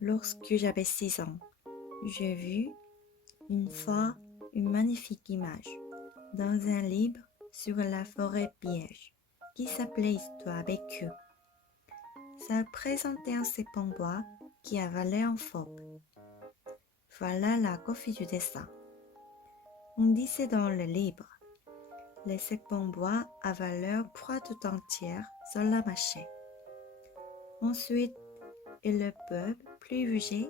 Lorsque j'avais 6 ans, j'ai vu une fois une magnifique image dans un livre sur la forêt piège qui s'appelait Histoire vécue. Ça présentait un serpent bois qui avalait un phoque. Voilà la copie du dessin. On disait dans le livre, les serpents bois avalent leur proie tout entière sans la mâcher. Ensuite, ils ne peuvent plus bouger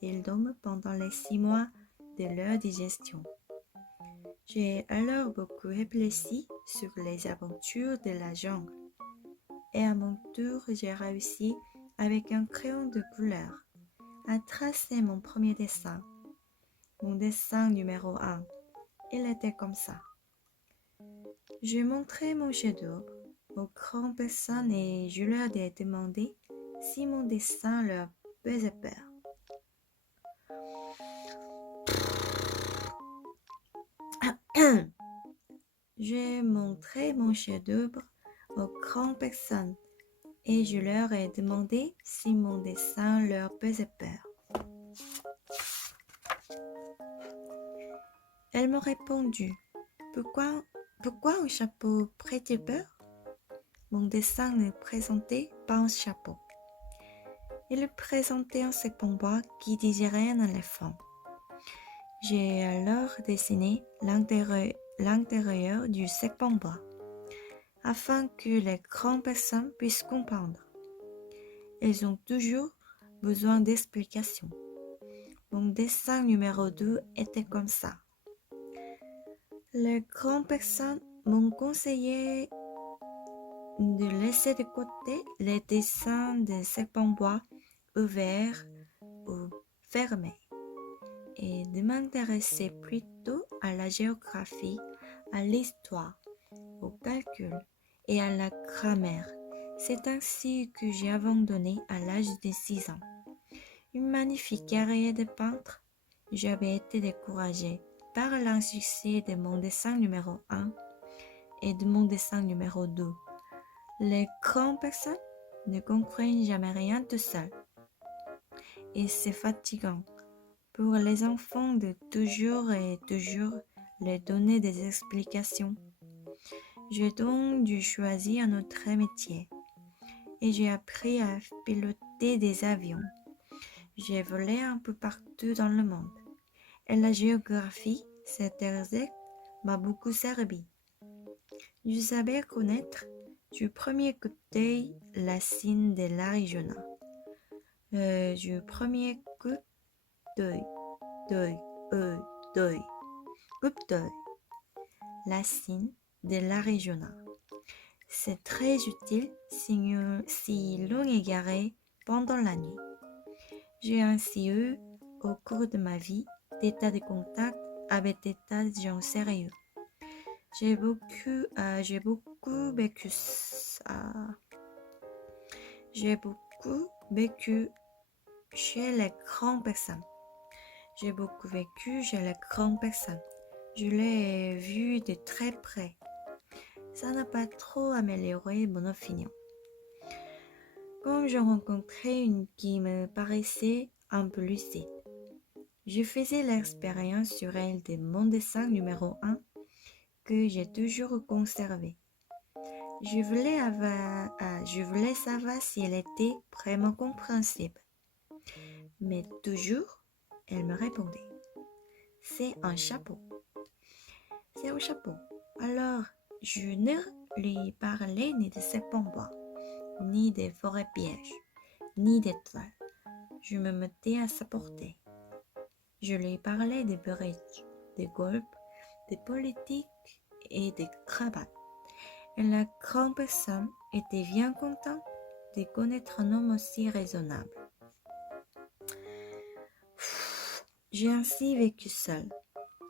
et ils dorment pendant les 6 mois de leur digestion. J'ai alors beaucoup réfléchi sur les aventures de la jungle. Et à mon tour, j'ai réussi avec un crayon de couleur à tracer mon premier dessin. Mon dessin numéro 1, il était comme ça. Je montrais mon chef-d'œuvre aux grandes personnes et je leur ai demandé si mon dessin leur faisait peur. J'ai montré mon chef-d'œuvre aux grandes personnes et je leur ai demandé si mon dessin leur faisait peur. Elles m'ont répondu, pourquoi un chapeau ferait-il peur? Mon dessin ne présentait pas un chapeau. Il présentait un serpent bois qui désirait un éléphant. J'ai alors dessiné l'intérieur du serpent bois, afin que les grandes personnes puissent comprendre. Elles ont toujours besoin d'explications. Mon dessin numéro 2 était comme ça. Les grandes personnes m'ont conseillé de laisser de côté les dessins de serpents bois ouverts ou fermés et de m'intéresser plutôt à la géographie, à l'histoire, au calcul et à la grammaire. C'est ainsi que j'ai abandonné à l'âge de 6 ans. Une magnifique carrière de peintre, j'avais été découragée par l'insuccès de mon dessin numéro 1 et de mon dessin numéro 2. Les grandes personnes ne comprennent jamais rien tout seules. Et c'est fatigant pour les enfants de toujours et toujours leur donner des explications. J'ai donc dû choisir un autre métier et j'ai appris à piloter des avions. J'ai volé un peu partout dans le monde et la géographie, cet exercice m'a beaucoup servi. Je savais connaître du premier coup d'œil la signe de l'Arizona. Du premier coup d'œil, coup d'œil, la signe de l'Arizona. C'est très utile si l'on est garé pendant la nuit. J'ai ainsi eu, au cours de ma vie, des tas de contacts avec des tas de gens sérieux. J'ai beaucoup vécu chez les grandes personnes. J'ai beaucoup vécu chez les grandes personnes. Je l'ai vu de très près. Ça n'a pas trop amélioré mon opinion. Quand j'ai rencontré une qui me paraissait un peu lucide, je faisais l'expérience sur elle de mon dessin numéro 1 que j'ai toujours conservé. Je voulais savoir si elle était vraiment compréhensible. Mais toujours, elle me répondait, c'est un chapeau. C'est un chapeau. Alors, je ne lui parlais ni de serpents bois, ni des forêts pièges, ni d'étoiles. Je me mettais à sa portée. Je lui parlais des bridge, des golf, des politiques et des cravates. Et la grande personne était bien contente de connaître un homme aussi raisonnable. J'ai ainsi vécu seule,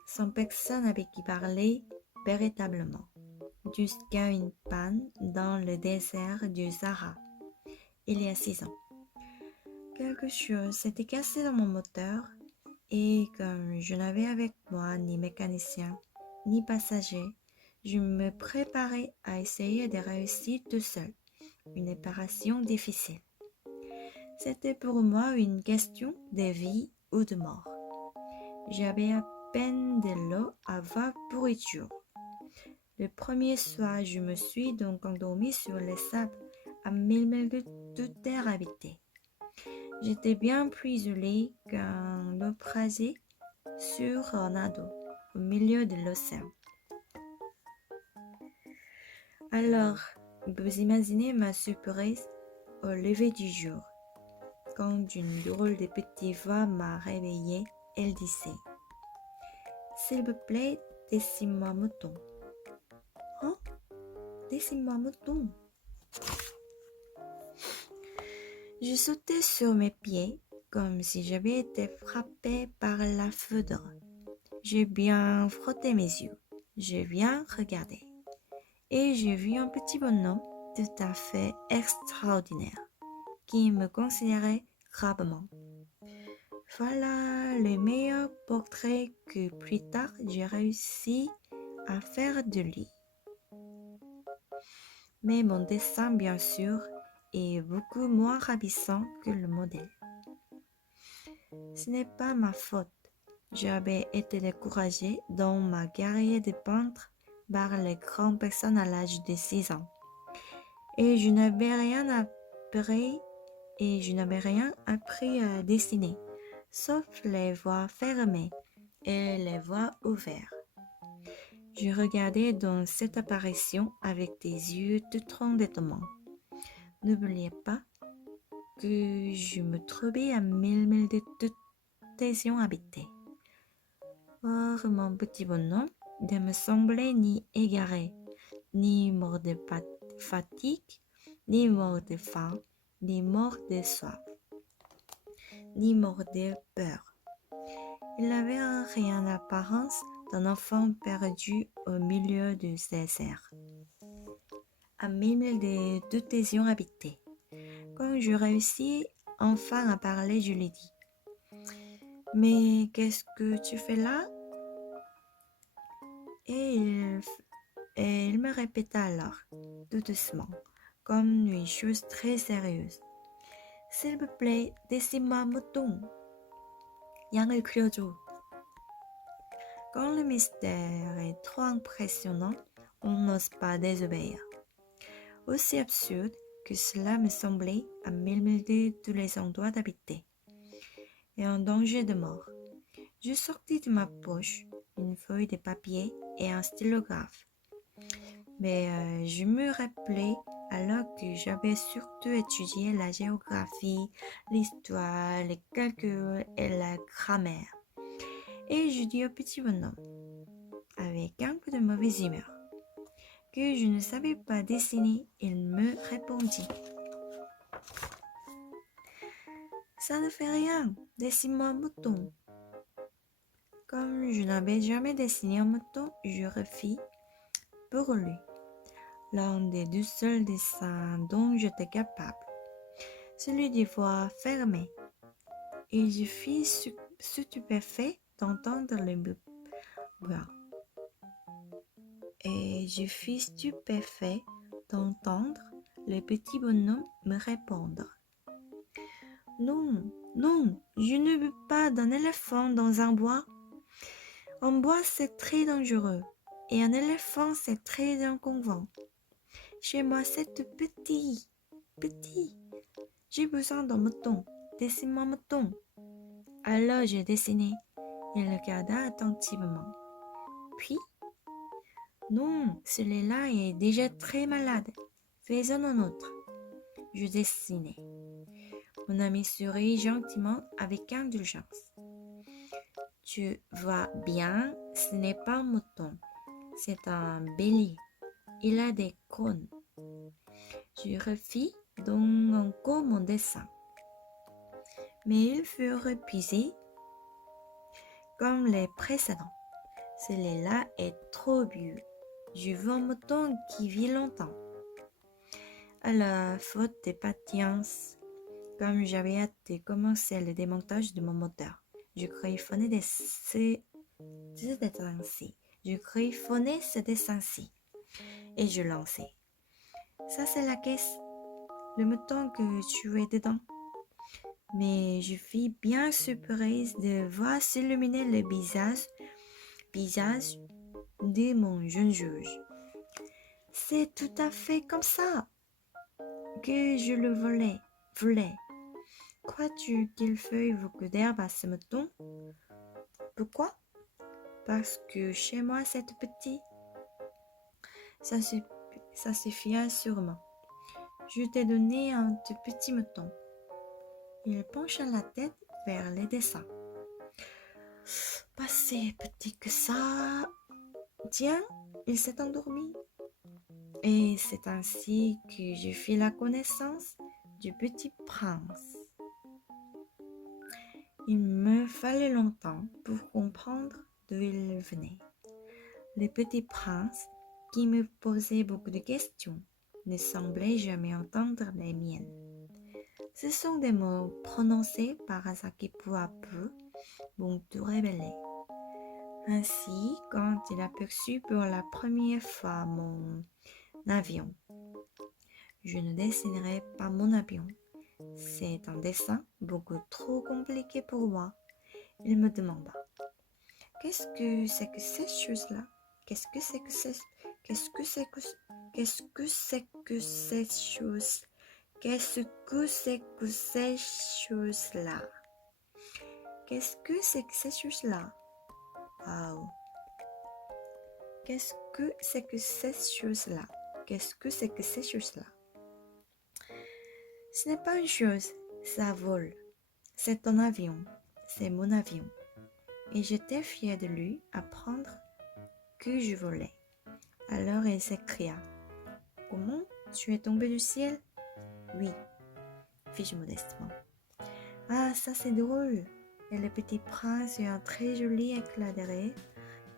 sans personne avec qui parler véritablement, jusqu'à une panne dans le désert du Sahara, il y a 6 ans. quelque chose s'était cassé dans mon moteur et comme je n'avais avec moi ni mécanicien ni passager, je me préparais à essayer de réussir tout seul, une opération difficile. C'était pour moi une question de vie ou de mort. J'avais à peine de l'eau à vaporiture. Le premier soir, je me suis donc endormie sur les sables à 1000 milles de terre habitée. J'étais bien plus isolée qu'un naufragé sur un ado au milieu de l'océan. Alors, vous imaginez ma surprise au lever du jour, quand une drôle de petite voix m'a réveillée. Elle disait « S'il vous plaît, dessine-moi mouton. » Hein? Dessine-moi mouton. Je sautais sur mes pieds comme si j'avais été frappée par la foudre. J'ai bien frotté mes yeux. J'ai bien regardé. Et j'ai vu un petit bonhomme tout à fait extraordinaire qui me considérait gravement. Voilà le meilleur portrait que plus tard j'ai réussi à faire de lui. Mais mon dessin, bien sûr, est beaucoup moins ravissant que le modèle. Ce n'est pas ma faute. J'avais été découragée dans ma carrière de peintre par les grandes personnes à l'âge de 6 ans. Et je n'avais rien appris à dessiner, sauf les voies fermées et les voies ouvertes. Je regardais dans cette apparition avec des yeux tout ronds d'étonnement. N'oubliez pas que je me trouvais à 1000 milles de toute vision habitée. Or, mon petit bonhomme ne me semblait ni égaré, ni mort de fatigue, ni mort de faim, ni mort de soif, ni mort de peur. Il n'avait rien d'apparence d'un enfant perdu au milieu du désert, à 1000 milles de toute vision habitée. Quand je réussis enfin à parler, je lui dis « Mais qu'est-ce que tu fais là ?» Et il me répéta alors, tout doucement, comme une chose très sérieuse. « S'il vous plaît, dessine-moi un mouton. 양을 그려줘. » Quand le mystère est trop impressionnant, on n'ose pas désobéir. Aussi absurde que cela me semblait à 1000 milles de tous les endroits d'habiter, et en danger de mort. Je sortis de ma poche une feuille de papier et un stylographe. Mais je me rappelais alors que j'avais surtout étudié la géographie, l'histoire, les calculs et la grammaire. Et je dis au petit bonhomme, avec un peu de mauvaise humeur, que je ne savais pas dessiner. Il me répondit « Ça ne fait rien, dessine-moi un mouton. » Comme je n'avais jamais dessiné un mouton, je refis pour lui l'un des deux seuls dessins dont j'étais capable, celui des voies fermées. Et je fus stupéfait d'entendre le petit bonhomme me répondre. Non, non, je ne veux pas d'un éléphant dans un bois. Un bois, c'est très dangereux, et un éléphant, c'est très inconvenant. Chez moi, c'est petit. J'ai besoin d'un mouton. Dessine-moi un mouton. Alors, j'ai dessiné. Il regarda attentivement. Puis, non, celui-là est déjà très malade. Faisons un autre. Je dessinai. Mon ami sourit gentiment avec indulgence. Tu vois bien, ce n'est pas un mouton, c'est un bélier. Il a des cônes. Je refis donc encore mon dessin. Mais il fut repuisé comme les précédents. Celui-là est trop vieux. Je veux un mouton qui vit longtemps. À la faute de patience, Comme j'avais hâte de commencer le démontage de mon moteur, je griffonnais ce dessin-ci et je lançais. Ça, c'est la caisse, le mouton que tu es dedans. Mais je fus bien surprise de voir s'illuminer le visage de mon jeune juge. C'est tout à fait comme ça que je le voulais. Crois-tu qu'il feuille beaucoup d'herbe à ce mouton? Pourquoi? Parce que chez moi c'est tout petit. Ça suffira sûrement. Je t'ai donné un tout petit mouton. Il pencha la tête vers les dessins. Pas si petit que ça. Tiens, il s'est endormi. Et c'est ainsi que je fis la connaissance du petit prince. Il me fallait longtemps pour comprendre d'où il venait. Le petit prince, qui me posait beaucoup de questions, ne semblait jamais entendre les miennes. Ce sont des mots prononcés par hasard qui peu à peu m'ont tout révélé. Ainsi, quand il aperçut pour la première fois mon avion, je ne dessinerai pas mon avion. C'est un dessin beaucoup trop compliqué pour moi. Il me demanda: qu'est-ce que c'est que ces choses-là? Qu'est-ce que c'est que ces choses? Qu'est-ce que c'est que ces choses-là? Qu'est-ce que c'est que ces choses-là? Wow. Qu'est-ce que c'est que ces choses-là? Qu'est-ce que c'est que ces choses-là? Ce n'est pas une chose, ça vole. C'est ton avion, c'est mon avion. Et j'étais fière de lui apprendre que je volais. Alors il s'écria: comment, tu es tombé du ciel? Oui, fis-je modestement. Ah, ça c'est drôle. Et le petit prince eut un très joli éclat de rire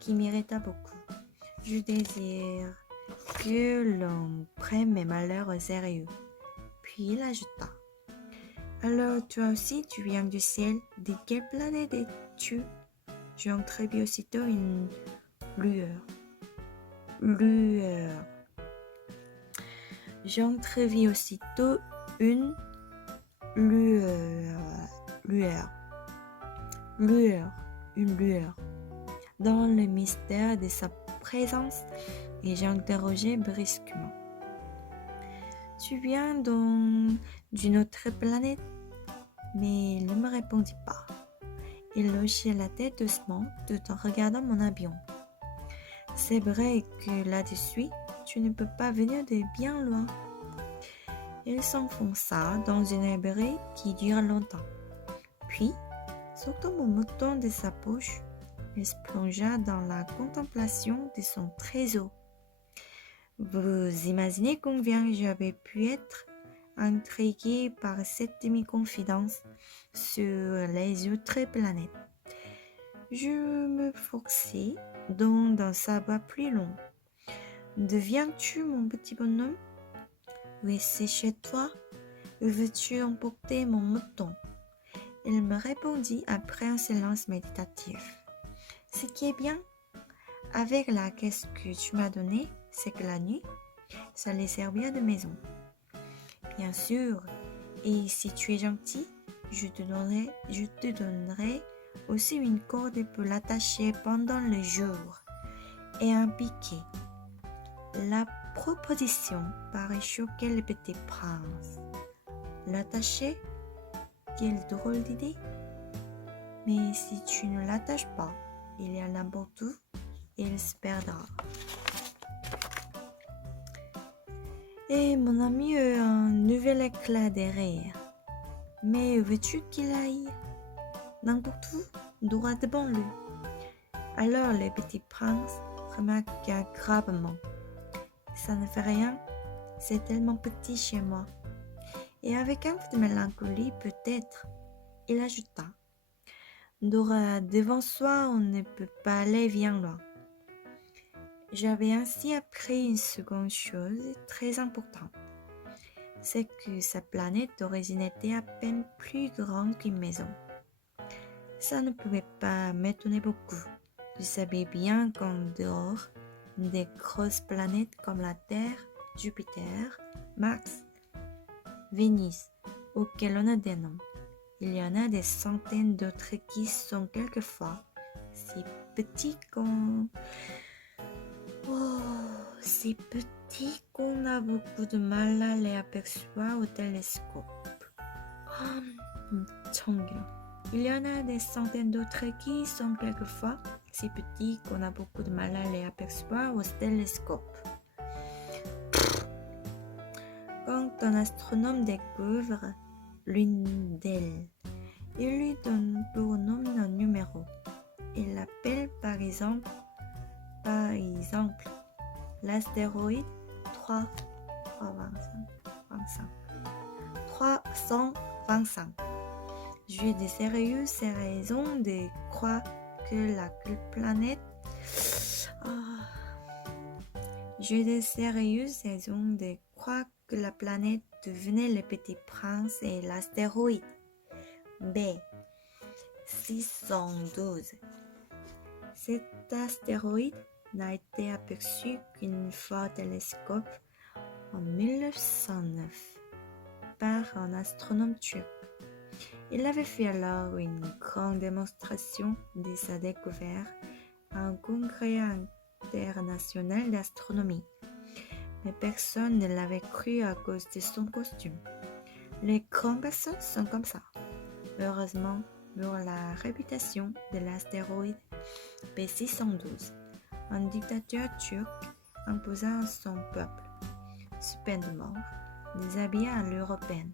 qui m'irrita beaucoup. Je désire que l'on prenne mes malheurs au sérieux. Puis il ajouta: alors toi aussi tu viens du ciel, de quelle planète es-tu? J'entrevis aussitôt une lueur. J'entrevis aussitôt une lueur dans le mystère de sa présence, et j'interrogeai brusquement: tu viens donc d'une autre planète? Mais il ne me répondit pas. Il hochait la tête doucement tout en regardant mon avion. C'est vrai que là-dessus, tu ne peux pas venir de bien loin. Il s'enfonça dans une rêverie qui dura longtemps. Puis, sortant mon mouton de sa poche, il se plongea dans la contemplation de son trésor. Vous imaginez combien j'avais pu être intriguée par cette demi-confidence sur les autres planètes. Je me forçai donc d'en savoir plus long. D'où viens-tu, mon petit bonhomme? Oui, c'est chez toi. Où veux-tu emporter mon mouton? Il me répondit après un silence méditatif. Ce qui est bien avec la caisse que tu m'as donnée, c'est que la nuit, ça allait servir de maison. Bien sûr, et si tu es gentil, je te donnerai aussi une corde pour l'attacher pendant le jour et un piquet. La proposition paraît choquer le petit prince. L'attacher? Quelle drôle d'idée! Mais si tu ne l'attaches pas, il y a n'importe où et il se perdra. Et mon ami eut un nouvel éclat de rire. Mais veux-tu qu'il aille? N'importe où, droit devant lui. Alors le petit prince remarqua gravement: ça ne fait rien, c'est tellement petit chez moi. Et avec un peu de mélancolie peut-être, il ajouta: droit devant soi, on ne peut pas aller bien loin. J'avais ainsi appris une seconde chose très importante. c'est que sa planète d'origine était à peine plus grande qu'une maison. Ça ne pouvait pas m'étonner beaucoup. Je savais bien qu'en dehors des grosses planètes comme la Terre, Jupiter, Mars, Vénus, auxquelles on a des noms, il y en a des centaines d'autres qui sont quelquefois si petits qu'on... Oh, si petits qu'on a beaucoup de mal à les apercevoir au télescope. Il y en a des centaines d'autres qui sont quelquefois si petits qu'on a beaucoup de mal à les apercevoir au télescope. Quand un astronome découvre l'une d'elles, il lui donne pour nom un numéro. Il l'appelle par exemple l'astéroïde 325. J'ai de sérieuses raisons de croire que la planète... J'ai de sérieuses raisons de croire que la planète devenait le Petit Prince et l'astéroïde B612. Cet astéroïde n'a été aperçu qu'une fois au télescope en 1909 par un astronome turc. Il avait fait alors une grande démonstration de sa découverte à un congrès international d'astronomie. Mais personne ne l'avait cru à cause de son costume. Les grandes personnes sont comme ça. Heureusement pour la réputation de l'astéroïde B612, un dictateur turc imposa à son peuple, sous peine de mort, des habits à l'européenne.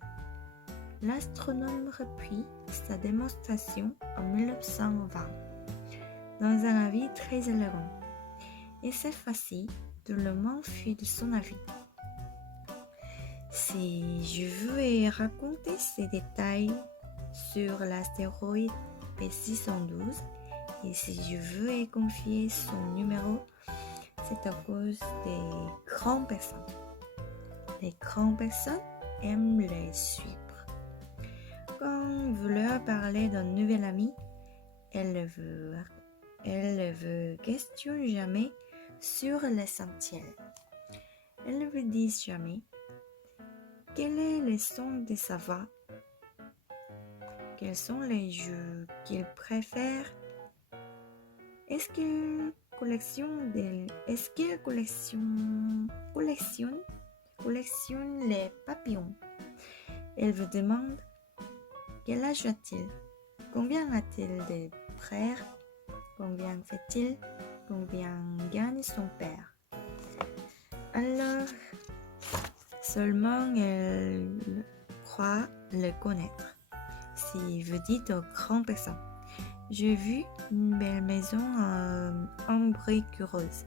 L'astronome reprit sa démonstration en 1920 dans un avis très élégant, et cette fois-ci, tout le monde fut de son avis. Si je veux raconter ces détails sur l'astéroïde B612 et si je veux confier son numéro, c'est à cause des grandes personnes. Les grandes personnes aiment les suivre. Quand vous leur parlez d'un nouvel ami, elle ne vous questionne jamais sur l'essentiel. Elle ne vous dit jamais quel est le son de sa voix, quels sont les jeux qu'il préfère, est-ce qu'il collectionne les papillons. Elle vous demande quel âge a-t-il, combien a-t-il de frères, combien fait-il, combien gagne son père. Alors, seulement elle croit le connaître. Si vous dites aux grandes personnes, j'ai vu une belle maison ombricureuse,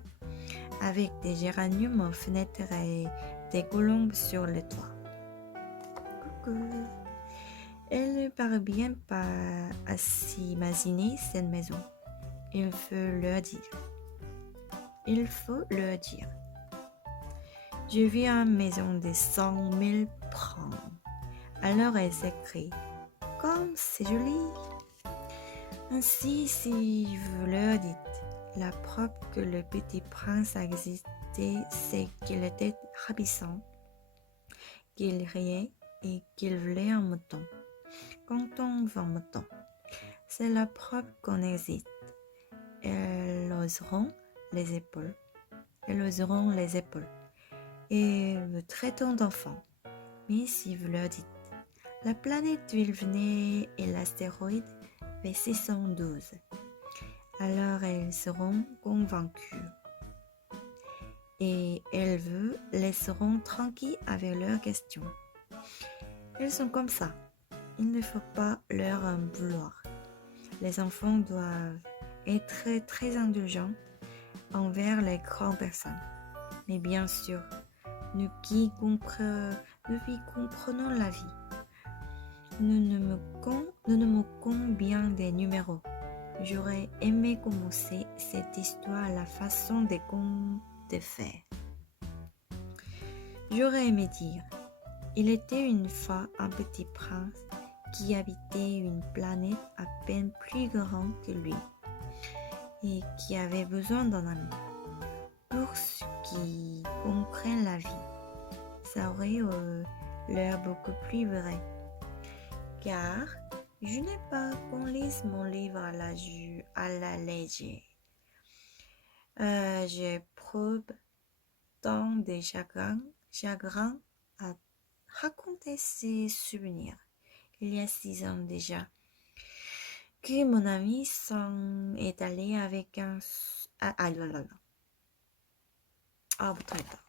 avec des géraniums aux fenêtres et des colombes sur le toit. Coucou. Elle ne parvient pas à s'imaginer cette maison. Il faut leur dire. J'ai vu une maison de 100 000 francs. Alors elle s'écrie, comme c'est joli. Ainsi, si vous leur dites, la preuve que le petit prince existait, c'est qu'il était ravissant, qu'il riait et qu'il voulait un mouton. Quand on veut un mouton, c'est la preuve qu'on existe. Elles oseront les épaules. Et vous traitons d'enfants. Mais si vous leur dites, la planète d'où il venait est l'astéroïde B612, alors elles seront convaincues. Et elles vous laisseront tranquilles avec leurs questions. Elles sont comme ça. Il ne faut pas leur en vouloir. Les enfants doivent être très indulgents envers les grandes personnes. Mais bien sûr, nous qui comprenons la vie, nous nous moquons bien des numéros. J'aurais aimé commencer cette histoire à la façon des contes de fées. J'aurais aimé dire Il était une fois un petit prince qui habitait une planète à peine plus grande que lui et qui avait besoin d'un ami. Pour ceux qui comprennent la vie, ça aurait l'air beaucoup plus vrai. Car je n'ai pas qu'on lise mon livre à la légère. J'éprouve tant de chagrin à raconter ces souvenirs. Il y a 6 ans déjà, que mon ami s'en est allé avec un... Ah, là là là. 아, 못하겠다.